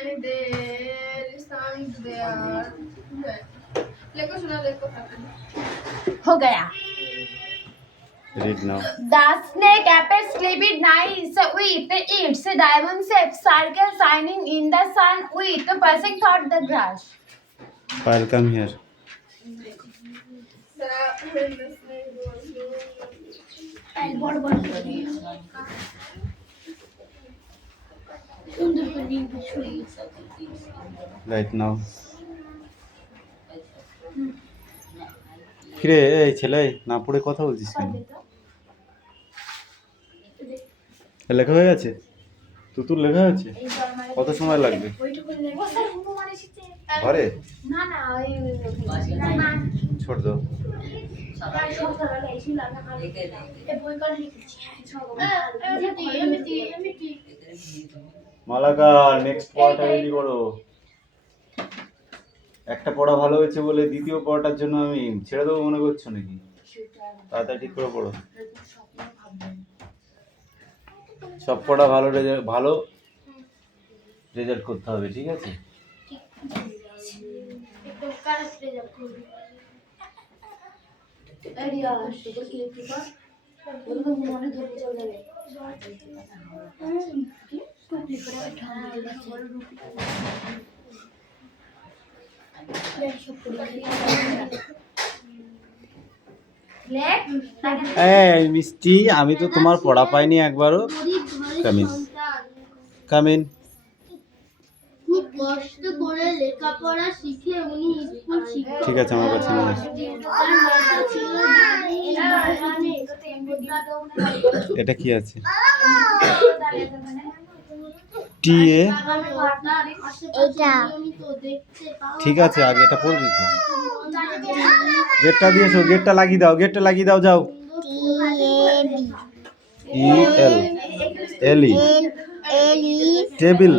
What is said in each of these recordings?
and there is sun there. देखो सुना देखो हो गया. Read now. The snake appears sleeping nice with its diamond shape circle shining in the sun with passing through the grass. Pile, come here. Right now. কিরে এই ছেলে না পড়ে কথা বলছিস কেন? লেখা হয়ে গেছে? তুতুর লেখা হয়েছে? কত সময় লাগবে? ঘরে? না না ওই ছোট দাও। মালাকা নেক্সট পড়াটা রেডি করো। একটা পড়া ভালো হয়েছে বলে দ্বিতীয় পড়াটার জন্য আমি ছেড়ে দেবো মনে করছো নাকি? তাড়াতাড়ি ঠিক করে পড়ো। সব পড়া ভালো রেজাল্ট করতে হবে, ঠিক আছে? এই মিষ্টি, আমি তো তোমার পড়া পাইনি একবারও। কামিন খুব কষ্ট করে লেখাপড়া শিখে উনি স্কুল শিক্ষক। ঠিক আছে, আমার কাছে নিয়ে আসো। এটা কি আছে? টি এ। ঠিক আছে, আগে এটা পড়বি তো। গেটটা দিয়ে এসো, গেটটা লাগিয়ে দাও, যাও। E L L E table.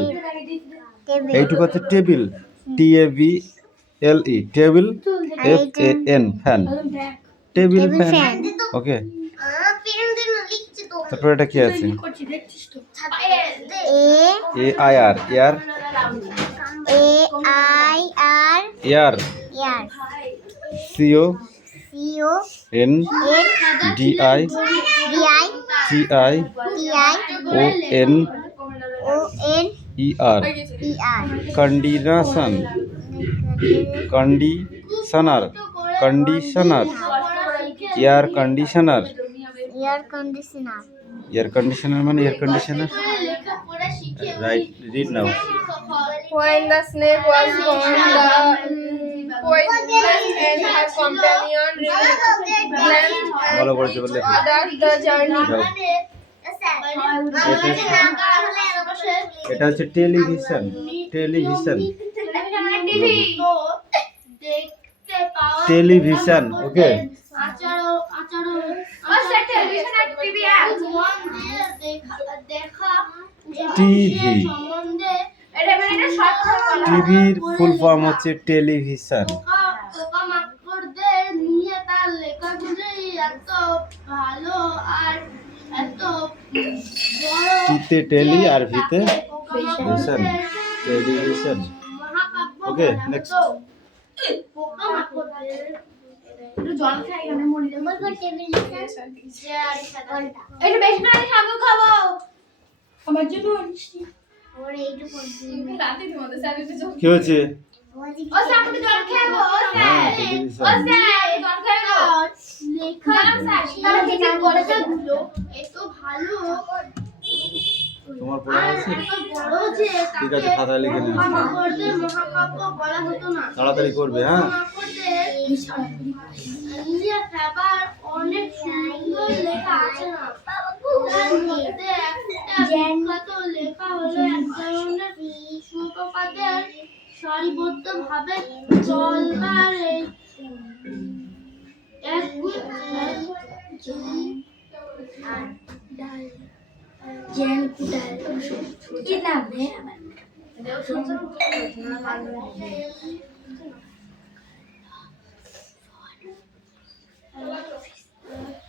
এইটুকু হচ্ছে table. T A B L E table. F A N fan. Table fan. Okay, তারপর এটা কি আছে? A I R air. Air. C O N D I C I O N E R. Conditioner. Air conditioner. Air conditioner মানে air conditioner. Right, read now. When the snake was gone, the poetess and her companion ভালো করেছে বলে other the journey. এটা হচ্ছে television. Television, ওকে। TV. টিভির full form হচ্ছে television. নিয়ে তার লেখাগুলি এত ভালো আর এত টিতে টেলি আর ভিতে ভিশন। টেলিভিশন। ওকে, নেক্সট। জল খাই আমি মরে যাবো। এটা বেশি করে খাবো আমার জন্য কি হয়েছে? ও স্যার আমি জল খাবো। ও স্যার জল খাবো। লেখা ঠিক করে গুলো এত ভালো তোমার পড়া আছে? বড় যে ঠিক আছে, খাতায় লিখে নাও। মহাকাব্য বলা হতো না। তাড়াতাড়ি করবে, হ্যাঁ? ইন্ডিয়া খাবার অনেক সুন্দর লেখা আছে না? তার মধ্যে একটা বিখ্যাত লেখা হলো এক ধরনের শুকোপাতের সারিবদ্ধভাবে চলবার কি নাম है?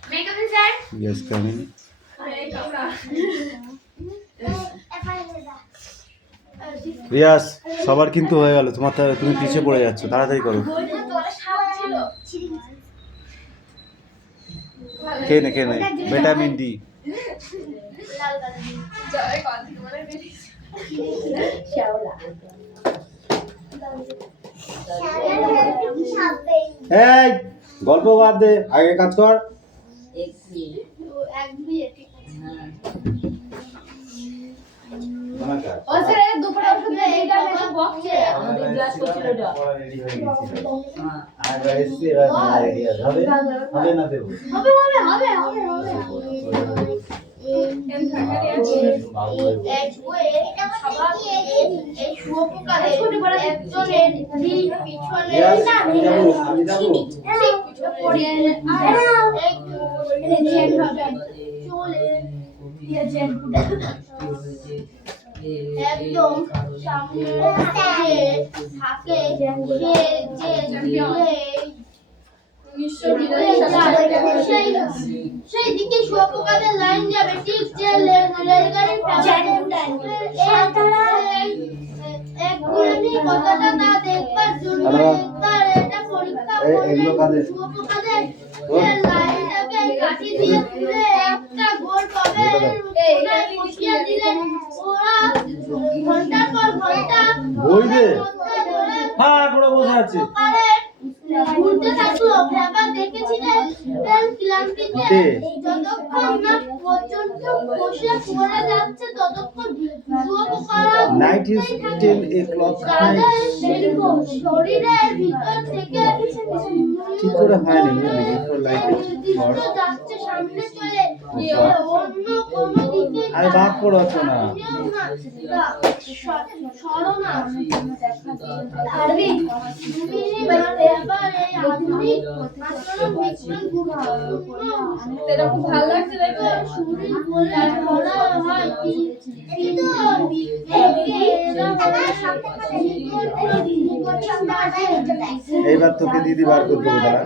May I come in, sir? Yes, come in. Riaz সবার কিন্তু হয়ে গেল, তোমার তুমি পিছিয়ে পড়ে যাচ্ছ, তাড়াতাড়ি করো। কে নে ভিটামিন ডি। এই গল্প বাদ দে, আগে কাজ কর। ও স্যার দুপুরে ওষুধ দেয়, এইটা একটা বক্স আমাদের গ্লাস করছিল এটা। হবে না দেবো। একদম সামনে থাকে সেই দিকে শুয়োপোকাদের লাইন যাবে, ঠিক যে রেলগাড়ির একগুলি কথাটা না দেখবার জন্য তার এটা পরীক্ষা করে শুয়োপোকাদের লাইনটাকে কাটি দিয়ে তুলে একটা গোল পাবে বসিয়ে দিলে ওরা ঘন্টার পর ঘন্টা বই দে। হ্যাঁ পুরো বসে আছে। ঘুরতে থাকলো। ব্যাপার দেখেছিলেন ক্লান্তিতে যতক্ষণ না পর্যন্ত বসে পড়ে যাচ্ছে ততক্ষণ শুয়োপোকারা নাইট ইজ 10 o'clock তাদের শরীরের ভিতর থেকে ঠিক করে হয়নি বুঝলি, বিফোর লাইক নির্দিষ্ট যাচ্ছে সামনে চলে অন্য কোনো দিকে আর বাদ পড়াচ্ছ না। সরনা আরবি ব্যাপারে আধুনিক আচরণ বিজ্ঞান এটা খুব ভালো লাগছে দেখো। শরীর বলে ধরা হয় এইবার তোকে দিদি বার করতে হবে দাঁড়া।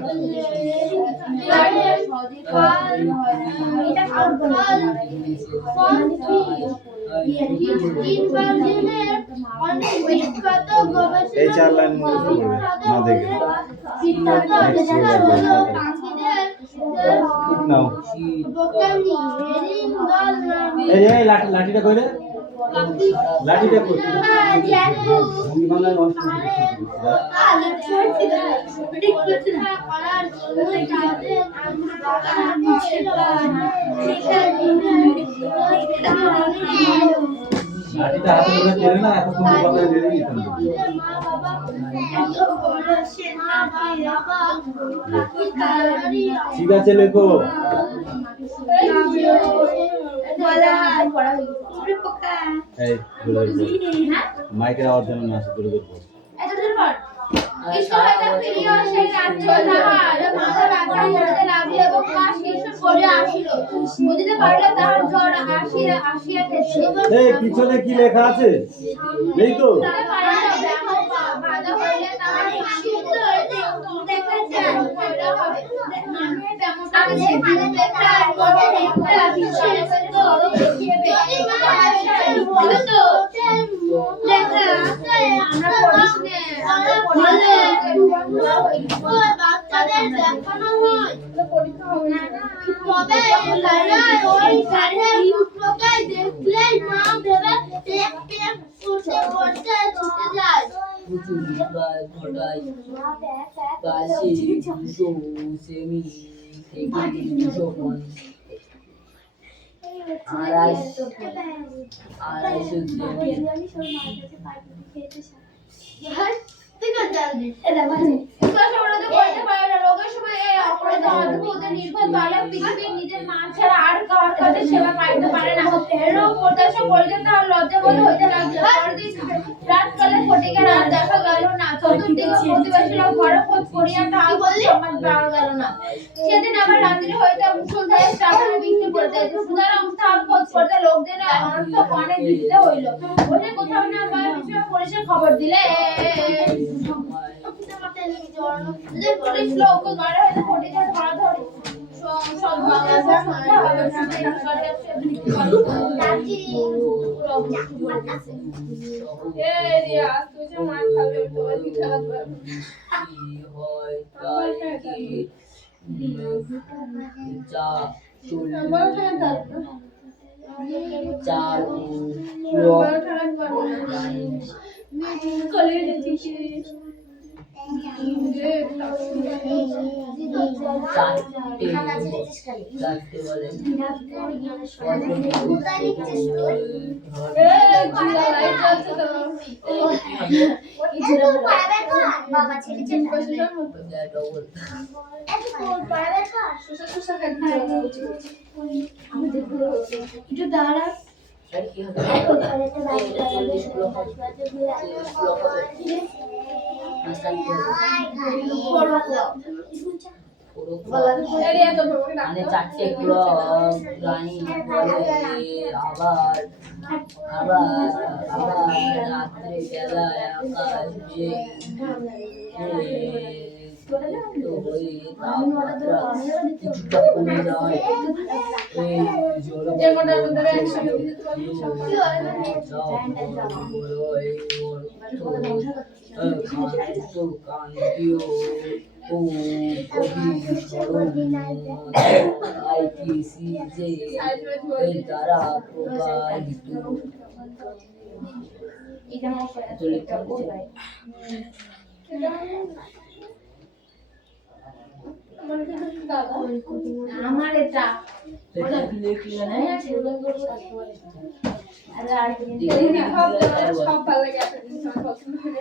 এই 4 লাইন মুখস্থ করবে না দেখে। ঠিক নাও। এই লাঠিটা কই রে? লাঠিটা কই? ভঙ্গি বাংলায় নষ্ট লাঠিটা হাতে ধরে তেলে না, এত সুন্দর করে বেরিয়ে দিতাম। ঠিক আছে লেখো। এই মাইকের আওয়াজ যেন না আসে, ধরে ধরবো। এই পিছনে কি লেখা আছে? নেই তো? বাচ্চাদের দেখানো হয় তবে ওই গাড়ির লোকাই দেখলেই মা ভেবে টেক টেক করতে করতে ছুটে যায়। ঘটায় কাশি 200 সেমি থেকে 250 আড়াইশো সেমি নিজের মা ছাড়া আর কার কাছে সেবা পাইতে পারে না। এরও প্রত্যাশা করিতে তার লজ্জা বোধ হইতে লাগলো। পরদিন রাতকালে ফটিকের আর দেখা গেল না। চতুর্দিকে প্রতিবেশীরা ঘরে খোঁজ করিয়া তাহার সমাজ পাওয়া গেল না। সেদিন আবার রাত্রি হইতে মুষলধারে চাদরে বৃষ্টি পড়িতেছে। সুতরাং তাহার খোঁজ করতে লোকদের অনর্থক অনেক ভিড়তে হইল। ওঠে কোথাও না পাওয়ার বিষয়ে পুলিশের খবর দিলে পুলিশ লোক ঘরে হইতে ফটিকের ধরাধরি সব বাংলা এই রিয়া তুই যে মার খাবে তোমার কি খেলা করবে হয় তাই কি যা বড় ঠান্ডা তার চার বড় ঠান্ডা করবে কলিয়ে দিচ্ছি চারটে বলে বাবা ছেলে ছেলে একটু দাঁড়া কি হবে 40 ব্লক হবে রিয়া তো বড় মানে চারটে ব্লক লাইন বলে আবার আবার আবার রাত্রে বেলায় আকাশ তাপমাত্রা কিছুটা কমে যায় এই যেমন আমাদের একসাথে কান্তিও ও আইটিসি যে এর দ্বারা প্রবাহিত আমার এটা লিখলে না সব ভালো লাগে একটা জিনিস আমার পছন্দ হলে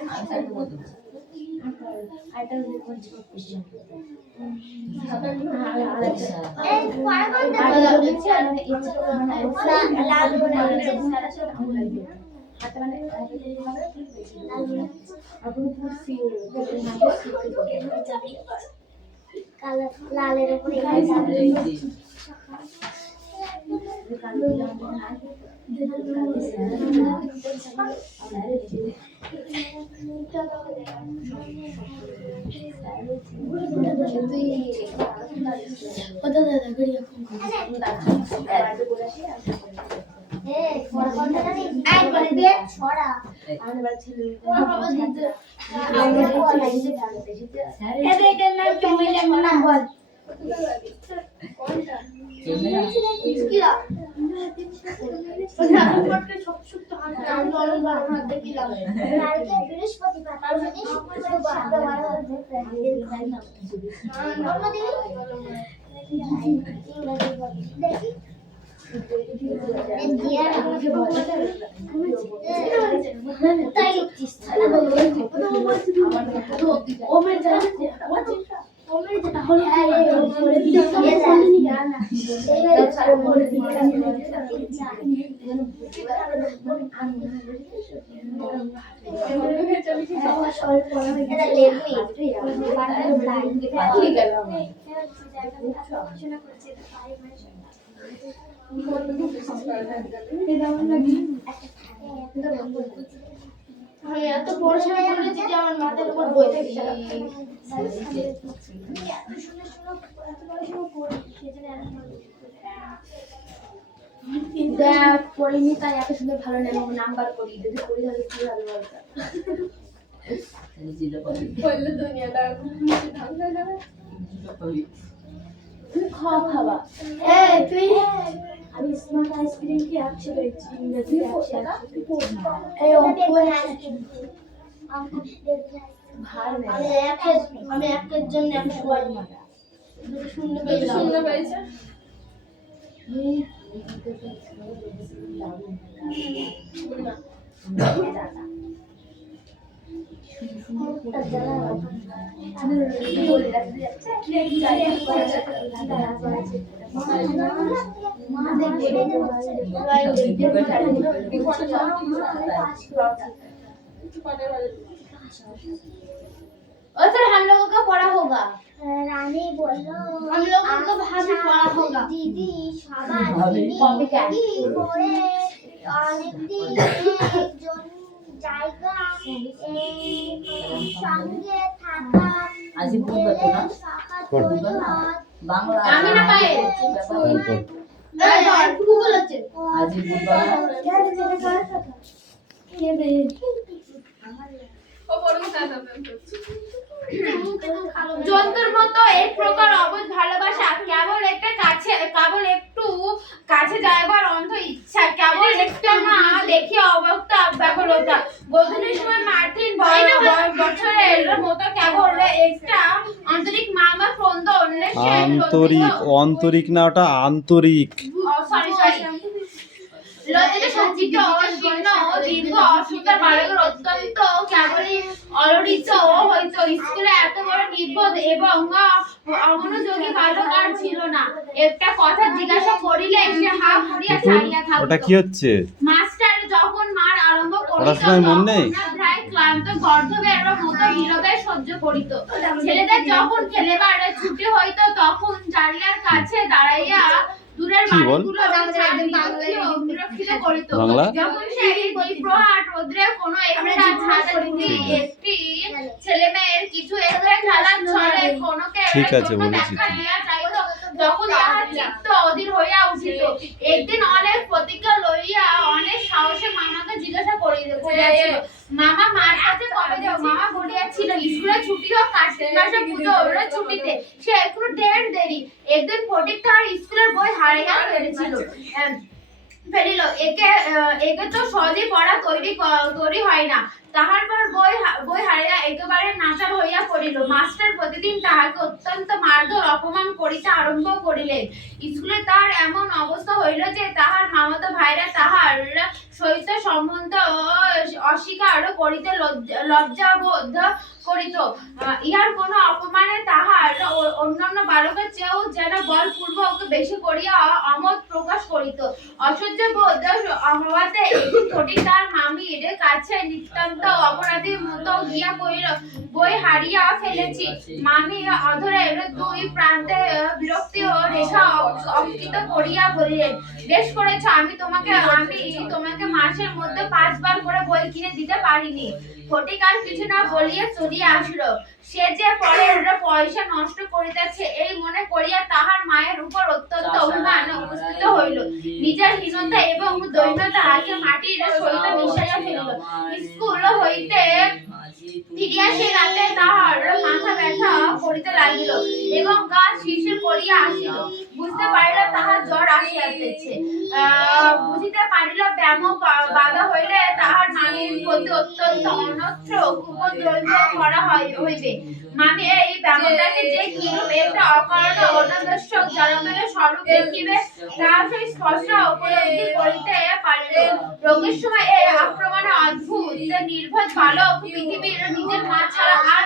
লালের উপরে আমি এত পড়াশোনা করেছি যে আমার মাথার উপর বই থেকে দেখ পড়িনি তাই এত সুন্দর ভালো নাম্বার করি যদি করি তাহলে কি হবে বলতো বললে দুনিয়াটা ধান্দা যাবে তুমি খাওয়া তুই আমি স্মার্ট আইসক্রিম কি আছে পেয়েছি ইংরেজি আছে এই ভালো আমি একের জন্য 100 বার শূন্য পেয়েছি শূন্য পেয়েছে सर हम लोगों का पढ़ा होगा रानी बोलो हम लोगों का भाभी पढ़ा होगा दीदी সবার দিদি পড়ে অনেক দিন একজন জায়গা সঙ্গে থাকা আজি বুঝবা তো না শাখা তৈরি বাংলা আমি না পাই। তারপর ভূগোল আছে আজি বুধবার ও পড়বে তাহলে জন্তুর মতো এক প্রকার অবুঝ ভালোবাসা, কেবল একটু কাছে যাইবার অন্ধ ইচ্ছা, কেবল একটু না দেখি অবক্ত ব্যাকুলতা। গোধূলির সময় মার্টিন বছরের মতো কেবল একটা আন্তরিক মামা ক্রন্দ অন্যের আন্তরিক না, ওটা আন্তরিক। সরি লজ্জিত সজ্জিত শীর্ণ দীর্ঘ অসুন্দর বালকের অত্যন্ত কেবলই অলরিত হইত। স্কুলে এত বড় নির্বোধ এবং অমনোযোগী বালক আর ছিল না। একটা কথা জিজ্ঞাসা করিলে সে হা করিয়া চাইয়া থাকত। ওটা কি হচ্ছে? মাস্টার যখন মার আরম্ভ করিত পড়াশোনায় মন নেই? প্রায় ক্লান্ত গর্ধবের মতো নীরবে সহ্য করিত। ছেলেদের যখন খেলেবার ছুটি হইত তখন জানলার কাছে দাঁড়াইয়া দূরের বাড়িগুলো বিরক্তিত করিত। বাংলা? যখন সেই প্রহার রোদ্রে কোনো একটা একটি ছেলে মেয়ের কিছু একটা খেলার ছলে কোনোকে ঠিক আছে, বলেছি। দেখা দিয়া যাইত, তখন তাহার চিত্ত অধীর হইয়া উঠিত। একদিন অনেক প্রতিজ্ঞা লইয়া অনেক সাহসে মামাকে জিজ্ঞাসা করিয়াছিল, মামা মার কাছে কবে যাও? মামা বলিয়াছিল স্কুলে ছুটি হোক, কার্তিক মাসে পুজো ওরা ছুটিতে, সে একটু ঢের দেরি। একদিন ফটিক তাহার স্কুলের বই হারাইয়া ফেলিল। একে তো সহজে পড়া তৈরি হয় না। তাহার পর বই হারাইয়া একেবারে নাচার হইয়া পড়িল। মাস্টার প্রতিদিন তাহাকে অত্যন্ত মারধর অপমান করিতে আরম্ভ করিলেন। স্কুলে তাহার এমন অবস্থা হইল যে তাহার মামাতো ভাইরা তাহার সহিত সম্বন্ধ অস্বীকার করিতে লজ্জাবোধ করিত। ইহার কোন অপমানে তাহার অন্যান্য বালকের চেয়েও যেন বলপূর্বক বেশি করিয়া অমত প্রকাশ করিত। অসহ্য বোধ হওয়াতে ফটিক তার মামির কাছে নিতান্ত অপরাধীর মতো গিয়া কহিল, বই হারিয়া ফেলেছি। মামি অধরের দুই প্রান্তে বিরক্তি ও রেখা অঙ্কিত করিয়া বলিলেন, বেশ করেছ, আমি তোমাকে মাসের মধ্যে 5 বার করে বই কিনে দিতে পারিনি। ফটিক আর কিছু না বলিয়া চলিয়া আসিল। সে যে পরের পয়সা নষ্ট করিতেছে এই মনে করিয়া তাহার মায়ের উপর অত্যন্ত অভিমান উপস্থিত হইল। নিজের হীনতা এবং দৈন্যতা আগে মাটির সহিত মিশাইয়া ফেলিল। স্কুল হইতে ফিরিয়া সে রাতে তাহার মাথা ব্যথা করিতে লাগিল এবং গা শিরশির করিয়া আসিল। বুঝতে পারিল তাহার জ্বর আসিয়াছে। বুঝিতে পারিল ব্যায়াম বাধা হইলে তাহার মামির প্রতি অত্যন্ত অনত্র উপদ্রব করা হইবে। মামি এই ব্যায়ামটাকে যে কিরূপ একটা অকারণ অনাবশ্যক জ্বালাতনের স্বরূপ দেখিবে তাহা সে স্পষ্ট উপলব্ধি করিতে পারিল। রোগের সময় এই আক্রমণে অদ্ভুত নির্বোধ বালক পৃথিবীর নিজের মা ছাড়া আর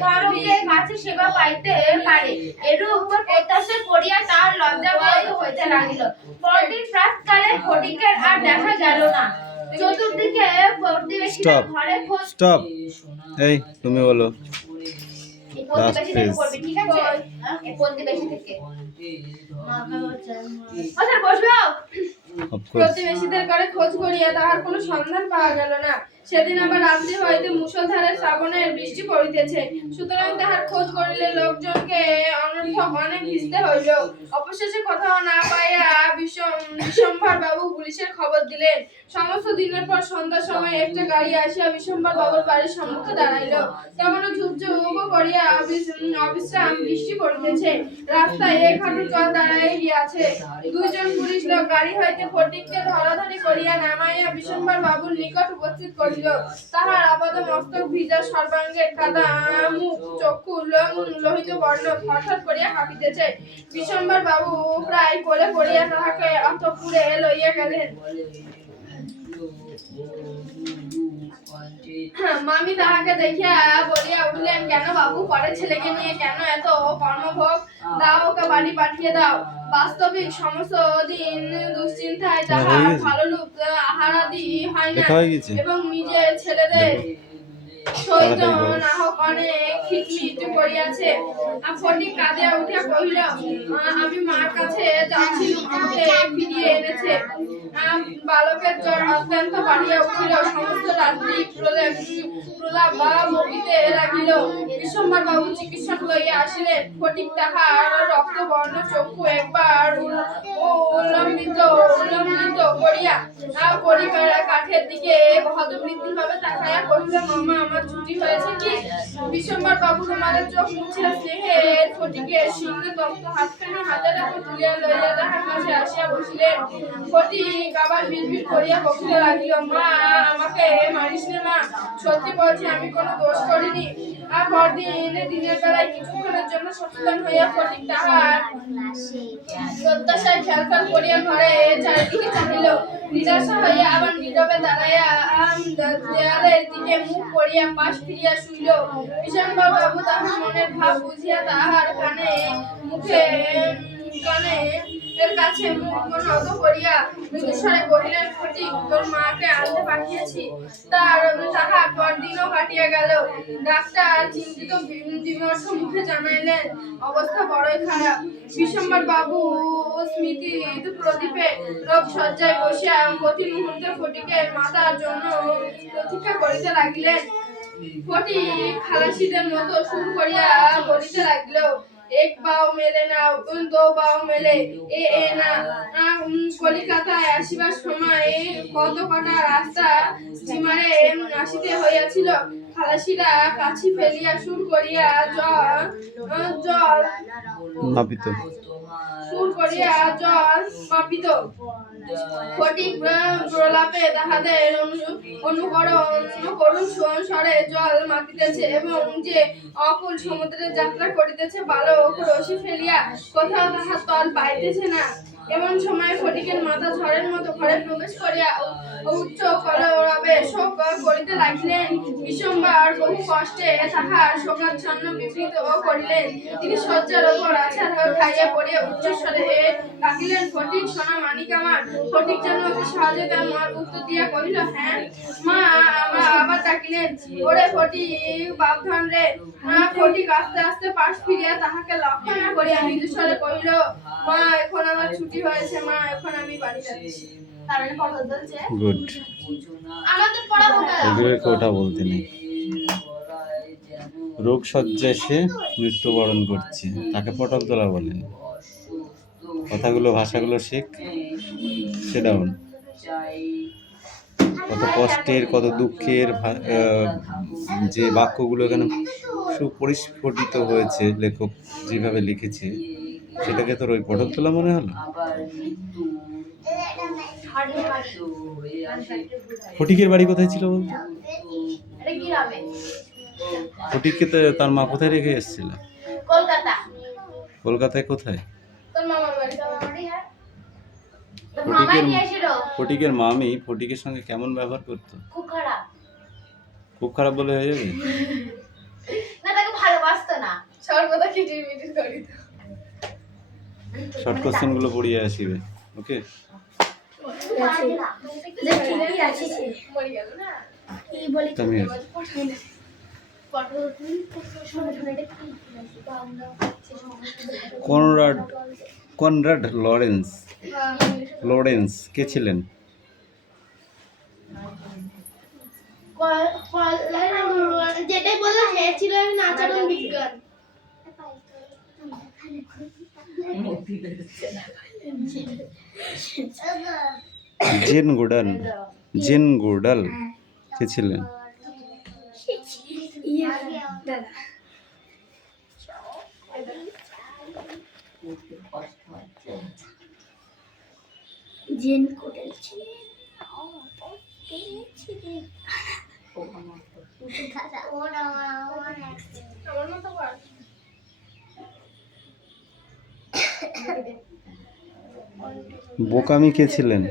কাহারকে কাছে সেবা পাইতে পারে এরূপ প্রত্যাশা করিয়া তাহার লজ্জাবোধ হইতে লাগিল। পরদিন প্রাতকালে ফটিকের আর দেখা গেল না। চতুর্দিকে প্রতিবেশীরা ঘরে খোঁজ। স্টপ, এই তুমি বলো। প্রতিবেশী থেকে পড়বে, ঠিক আছে? এই প্রতিবেশী থেকে আচ্ছা বসবে। প্রতিবেশীদের ঘরে খোঁজ করিয়া তাহার কোনো সন্ধান পাওয়া গেল না। সেদিন আবার রাত্রি হইতে মুষলধারে শ্রাবণের বৃষ্টি পড়িতেছে, সুতরাং তাহার খোঁজ করিলে লোকজনকে অনর্থক অনেক ভিজতে হইল। অবশেষে কোথাও না পাইয়া বিশ্বম্ভর বাবু পুলিশের খবর দিলেন। সমস্ত দিনের পর সন্ধ্যার সময় একটা গাড়ি আসিয়া বিশ্বম্ভর বাবুর বাড়ির সম্মুখে দাঁড়াইল। তেমন ঝুপঝুপ করিয়া অবিশ্রাম বৃষ্টি পড়িতেছে। রাস্তায় এক হাঁটু জল দাঁড়াইয়া গিয়াছে। দুইজন পুলিশ লোক গাড়ি হইতে ফটিককে ধরাধরি করিয়া নামাইয়া বিশ্বম্ভর বাবুর নিকট উপস্থিত করিল। তাহার আপাত মস্তক ভিজা, সর্বাঙ্গের কাদা, মুখ চক্ষু লোহিত বর্ণ, থরথর করিয়া কাঁপিতেছে। বিশ্বম্ভর বাবু প্রায় কোলে পড়িয়া তাহাকে অন্তঃপুরে লইয়া গেলেন। মামি তাহাকে দেখিয়া বলিয়া উঠলেন, কেন বাবু, পরের ছেলেকে নিয়ে কেন এত কর্মভোগ? দাও, ওকে বাড়ি পাঠিয়ে দাও। বাস্তবিক সমস্ত দিন দুশ্চিন্তায় তাহার ভালো লোক আহারাদি হয় না এবং নিজের ছেলেদের সৈজন নাহক অনেক খিটমিট করিয়াছে। ফটিক কাঁদিয়া উঠিয়া কহিল, আমি মার কাছে যাচ্ছিলুম, আমাকে ফিরিয়ে এনেছে। বালকের জ্বর অত্যন্ত বাড়িয়া উঠিল, সমস্ত রাত্রি প্রলাপ বকিতে লাগিল। বিশ্বম্বর বাবু চিকিৎসক লইয়া আসিলেন। ফটিক তাহার রক্তবর্ণ চক্ষু একবার উল্লম্বিত করিয়া কাঠের দিকে হতবৃত্তি ভাবে তাকাইয়া কহিল, মামা আমার ছুটি হয়েছে কি? বিশ্বম্বর বাবু রুমালের চোখ মুছিয়া স্নেহের ফটিকের সঙ্গে তপ্ত হাতখানি হাজারে তুলিয়া লইয়া তাহার কাছে আসিয়া বসিলেন। ফটিক আবার বিড়বিড় করিয়া বকিতে লাগিল, মা আমাকে মারিস নে মা, সত্যি বলছি আমি কোনো দোষ করিনি। পরদিন দিনের বেলায় কিছুক্ষণের জন্য সচেতন হইয়া ফটিক তাহার প্রত্যাশায় খেয়াল করিয়া ঘরে চারিদিকে চাহিল। নিরাশা হইয়া আবার নীরবে দাঁড়াইয়া দেয়ালের দিকে মুখ করিয়া পাশ ফিরিয়া শুইল। বিশ্বম্বর বাবু তাহার মনের ভাব বুঝিয়া তাহার কানে এর কাছে মুখ নত করিয়া মৃদুস্বরে কহিলেন, ফটিক তোর মাকে আনতে পাঠিয়েছি। তাহার পরদিনও কাটিয়া গেল। ডাক্তার চিন্তিত বিমর্ষ মুখে জানাইলেন, অবস্থা বড়ই খারাপ। বিশ্বম্বর বাবু স্মৃতি প্রদীপে রোগ শয্যায় বসিয়া প্রতি মুহূর্তে ফটিকের মাতার জন্য প্রতীক্ষা করিতে লাগিলেন। ফটিক খালাসিদের মতো সুর করিয়া বলিতে লাগিল, এক বাও মেলে না, দো বাও মেলে এ না। কলিকাতায় আসিবার সময় কত কটা রাস্তা স্টিমারে আসিতে হইয়াছিল। খালাসিরা কাছি ফেলিয়া সুর করিয়া জল নাপিত মাপিত। ফটিক প্রলাপে তাহাদের করুণ স্বরে জল মাপিতেছে এবং যে অকুল সমুদ্রে যাত্রা করিতেছে বালক রশি ফেলিয়া কোথাও তাহার তল পাইতেছে না। এমন সময় ফটিকের মাথা ঝড়ের মতো ঘরে প্রবেশ করিয়া উচ্চ কলরবে শোক করিতে লাগিলেন। বিশ্বম্বর বহু কষ্টে তাহার শোকাচ্ছন্ন বিবৃত করিলেন। তিনি শয্যার উপর আছাড় খাইয়া পড়িয়া উচ্চস্বরে ডাকিলেন, ফটিক সোনা মানিক আমার। ফটিক যেন অতি সহজে তার মার উত্তর দিয়া কহিল, হ্যাঁ মা। আবার ডাকিলেন, ওরে ফটিক বাপধান রে। ফটিক আস্তে আস্তে পাশ ফিরিয়া তাহাকে লক্ষ্য না করিয়া মৃদুস্বরে কহিল, মা এখন আমার ছুটি হয়েছে, মা এখন আমি বাড়ি যাচ্ছি। গুড। আমাদের পড়াবো না। এগুলোকে ওটা বলতে নেই। রোগ শয্যায় সে মৃত্যুবরণ করছে, তাকে পটল তোলা বলেন। কথাগুলো ভাষাগুলো শেখ, সে ডাউন। কত কষ্টের কত দুঃখের যে বাক্যগুলো এখানে সুপরিস্ফুটিত হয়েছে, লেখক যেভাবে লিখেছে, সেটাকে তোর ওই পটল তোলা মনে হলো? ফটিকের বাড়ি কোথায় ছিল বলতো? ফটিককে তার মা কোথায় রেখে এসেছিল? কলকাতায় কোথায়? ফটিকের মামি ফটিকের সঙ্গে কেমন ব্যবহার করতো? খুব খারাপ বলে হয়ে যাবে? সর্বদা খিটিমিটি করিত। শর্ট কোশ্চেন গুলো পড়িয়ে আসিবে, ওকে? কনরাড লরেন্স কে ছিলেন? যেটাই বললাম সে ছিল আচরণ বিজ্ঞান। জেন গোডাল কে ছিলেন? জেন গোডাল ছিলেন। বোকামি কে ছিলেন?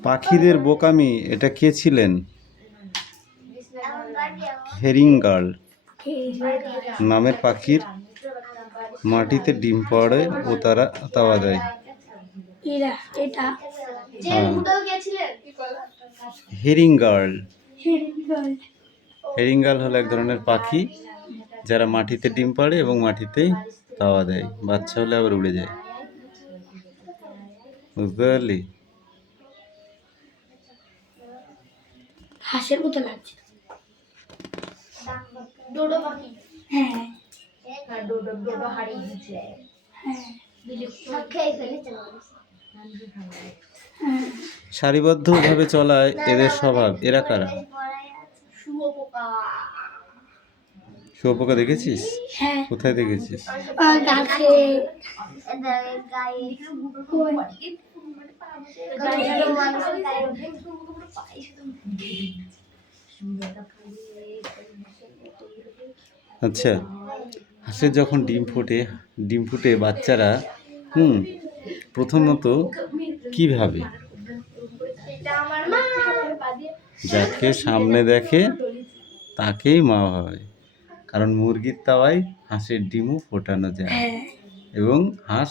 পাখিদের বোকামি এটা কে ছিলেন? হেরিং গার্ল নামের পাখির মাটিতে ডিম পড়ে ও তারা তাওয়া দেয়। হ্যাঁ কোথাও গেছিলেন? Herring girl. হেরিং গার্ল হলো এক ধরনের পাখি যারা মাটিতে ডিম পাড়ে এবং মাটিতেই তাওয়া দেয়, বাচ্চা হলে আবার উড়ে যায়। বুঝতে পারলি? হাঁসের মতো লাগছে। ডোডো পাখি। হ্যাঁ হ্যাঁ, ডোডো হারিয়ে গেছে। হ্যাঁ সব খেয়ে ফেলেছে। সারিবদ্ধভাবে চলায় এদের স্বভাব। এরা কারা? শুয়োপোকা। শুয়োপোকা দেখেছিস? হ্যাঁ কোথায় দেখেছিস? গাছে এদের গায়ে মানুষের গায়ে ওঠে। আচ্ছা, হাঁসের যখন ডিম ফুটে বাচ্চারা প্রথমত কিভাবে এটা আমার মা। যাকে সামনে দেখে তাকেই মা ভাবে, কারণ মুরগির তাওয়ায় হাঁসের ডিমও ফোটানো যায় এবং হাঁস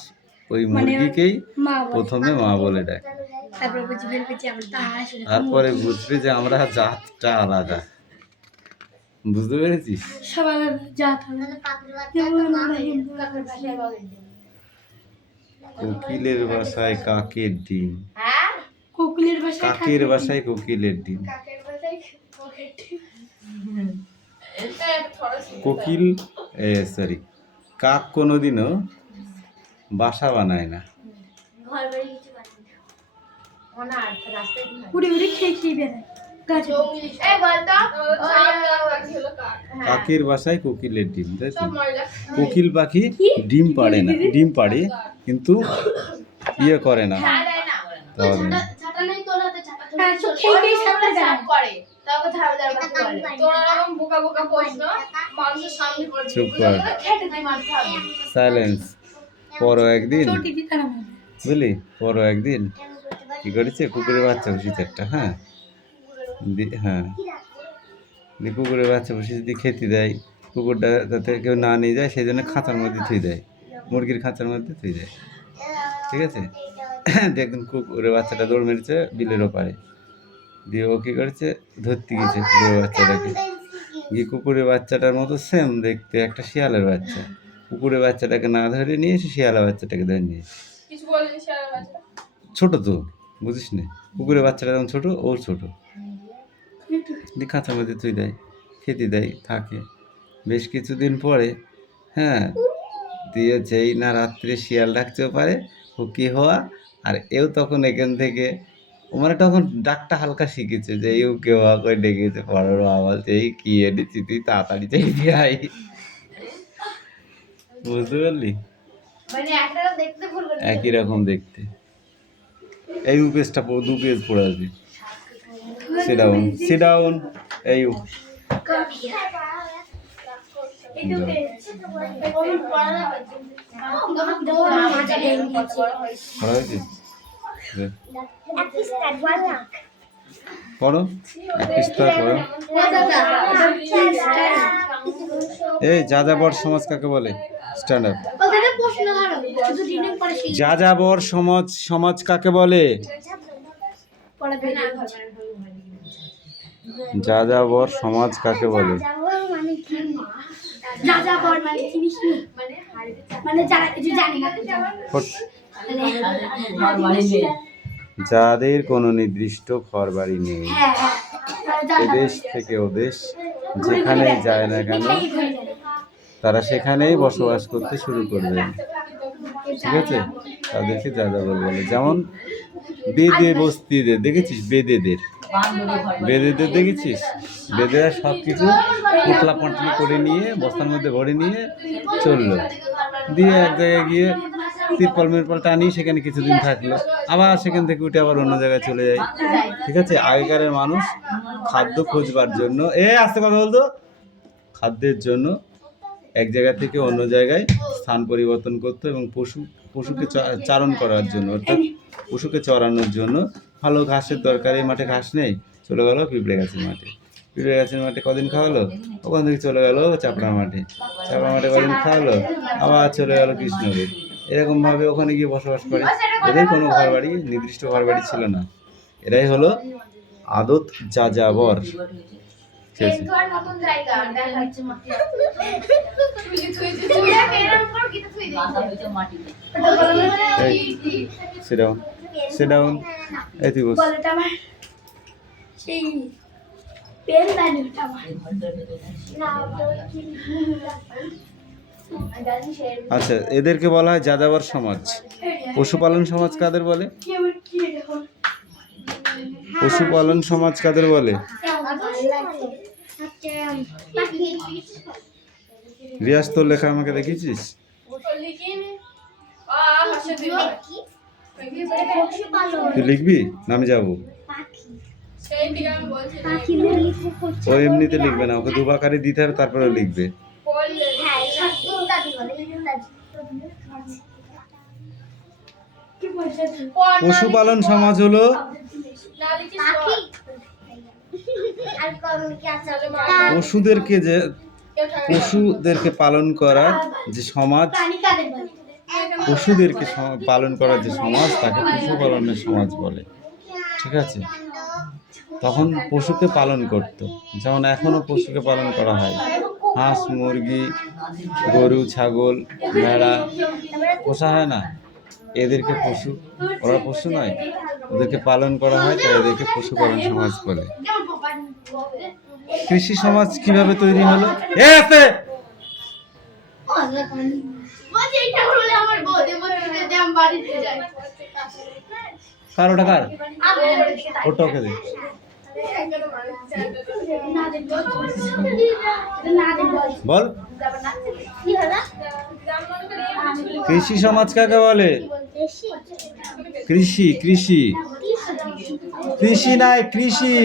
ওই মুরগিকেই মা বলে। প্রথমে মা বলে ডাকে। তারপরে বুঝে ফেলবে যে আমরা তো হাঁস। তারপরে বুঝবে যে আমরা জাতটা আলাদা। বুঝতে পেরেছিস? সবাই জাত হবে। কাকের বাচ্চা তো মা হয়ে গেছে। কাকের বাসায় বলেন। কোকিলের বাসায় কাকের ডিম। হ্যাঁ, কোকিলের বাসায় কাকের বাসায় কোকিলের ডিম। কাকের বাসায় কোকিল কাক কোনোদিনও বাসা বানায় না। ঘর বাড়ি কিছু বানায় না। ওনার রাস্তায় কি হয়? উড়ে উড়ে খেয়ে বেড়ায় গাছে। এই বলতো কাকের বাসায় কোকিলের ডিম, তাই তো? সব ময়লা কোকিল পাখি ডিম পাড়ে না, ডিম পাড়ে কিন্তু ইয়ে করে না। তাহলে ছাতা নেই তোর হাতে, ছাতা তো হ্যাঁ, খেয়ে সামনে যায়। সাফ করে তাকে ধারদার পাখি বলে। তোরা এরকম বোকা বোকা প্রশ্ন মানুষের সামনে করছিস। চুপ কর, খেতে দিয়ে মারতে হবে। সাইলেন্স। পরও একদিন চটি দিতে না হবে। বুঝলি, পরও একদিন কি করেছে, কুকুরের বাচ্চা বসেছে একটা। হ্যাঁ হ্যাঁ, কুকুরের বাচ্চা বসেছে দিয়ে খেতে দেয়। কুকুরটা যাতে কেউ না নিয়ে যায় সেই জন্য খাঁচার মধ্যে থুই দেয়, মুরগির খাঁচার মধ্যে থুই দেয়। ঠিক আছে, একদিন কুকুরের বাচ্চাটা দৌড় মেরেছে বিলের ওপারে, দিয়ে ও কী করেছে, ধরতে গিয়েছে কুকুরের বাচ্চাটাকে। গিয়ে কুকুরের বাচ্চাটার মতো সেম দেখতে একটা শিয়ালের বাচ্চা, কুকুরের বাচ্চাটাকে না ধরে নিয়ে এসে শিয়ালের বাচ্চাটাকে ধরে নিয়ে এসে। কিছু বলেনি সারা বাচ্চা ছোটো তো বুঝিস না, কুকুরের বাচ্চাটা যেমন ছোটো ওর ছোটো, দিয়ে খাঁচার মধ্যে তুই দেয়, খেতে দেয়, থাকে। বেশ কিছুদিন পরে হ্যাঁ, দিয়ে যেই না রাত্রে শিয়াল ডাকতেও পারে ও কি হওয়া, আর এও তখন এখান থেকে মানে তখন ডাকটা হালকা শিখেছে যে এও কেউ হওয়া করে ডেকেছে, পড়ার আওয়াজ, এই কি এনেছি তুই তাড়াতাড়ি চাইতে আই। বুঝতে পারলি? মানে একটা দেখতে ভুল করে। একই রকম দেখতে। এই পেজটা দু পেজ পড়ে আসবি। সিডাউন সিডাউন এই পড়ো, পড়ো। এই যাযাবর সমাজ কাকে বলে? Stand up. যাযাবর সমাজ কাকে বলে? যাযাবর সমাজ কাকে বলে? যাদের কোনো নির্দিষ্ট ঘরবাড়ি নেই, এদেশ থেকে ওদেশ যেখানেই যায় না কেন তারা সেখানেই বসবাস করতে শুরু করবে। ঠিক আছে, তাদেরকে যাযাবর বলে। যেমন বেদে বস্তিদের দেখেছিস, বেদেদের দেখেছিস? বেদেরা সব কিছু পোটলা পাটলি করে নিয়ে বস্তার মধ্যে ভরে নিয়ে চললো, দিয়ে এক জায়গায় গিয়ে তিরপল মিরপল টানিয়ে সেখানে কিছুদিন থাকলো, আবার সেখান থেকে উঠে আবার অন্য জায়গায় চলে যায়। ঠিক আছে, আগেকার মানুষ খাদ্য খোঁজবার জন্য আস্তে কথা বলতো, খাদ্যের জন্য এক জায়গা থেকে অন্য জায়গায় স্থান পরিবর্তন করতো এবং পশুকে চারণ করার জন্য, অর্থাৎ পশুকে চড়ানোর জন্য ভালো ঘাসের দরকার। এই মাঠে ঘাস নেই, চলে গেল পিঁপড়ে গাছের মাঠে। পিঁপড়ে গাছের মাঠে কদিন খাওয়ালো, ওখান থেকে চলে গেল চাপড়া মাঠে কদিন খাওয়ালো, আবার চলে গেল কৃষ্ণগড়। এরকম ভাবে ওখানে গিয়ে বসবাস করে। এদের কোনো ঘর বাড়ি, নির্দিষ্ট ঘর বাড়ি ছিল না। এরাই হলো আদত যাযাবর। ঠিক আছে? ধোয়ার মতন জায়গা দেখাচ্ছে Sit down. Sit down. এই তুই বস। বলটা আমার সেই পেন দানিটা আমার না আচ্ছা, এদেরকে বলা হয় যাযাবর সমাজ। পশুপালন সমাজ কাদের বলে? কি আমার কি দেখুন পশুপালন সমাজ কাদের বলে? রিয়াজ, তোর লেখা আমাকে দেখিয়েছিস? তুই লিখবি না আমি যাবো? ও এমনিতে লিখবে না, ওকে দুবাকারে দিতে হবে, তারপরে ও লিখবে। পশুপালন সমাজ হলো পশুদেরকে পালন করার যে সমাজ, পশুদেরকে পালন করার যে সমাজ, তাকে পশুপালনের সমাজ বলে। ঠিক আছে? তখন পশুকে পালন করত, যেমন এখনো পশুকে পালন করা হয়। হাঁস, মুরগি, গরু, ছাগল, ভেড়া পোষা হয় না? এদেরকে পশু, ওরা পশু নয়, ওদেরকে পালন করা হয়, তাই এদেরকে পশুপালন সমাজ বলে। কৃষি সমাজ কিভাবে তৈরি হলো? কার ওটা কার? ওটা ওকে দে। বল, কৃষি সমাজ কাকে বলে? কৃষি, কৃষি, কৃষি নাই, কৃষি।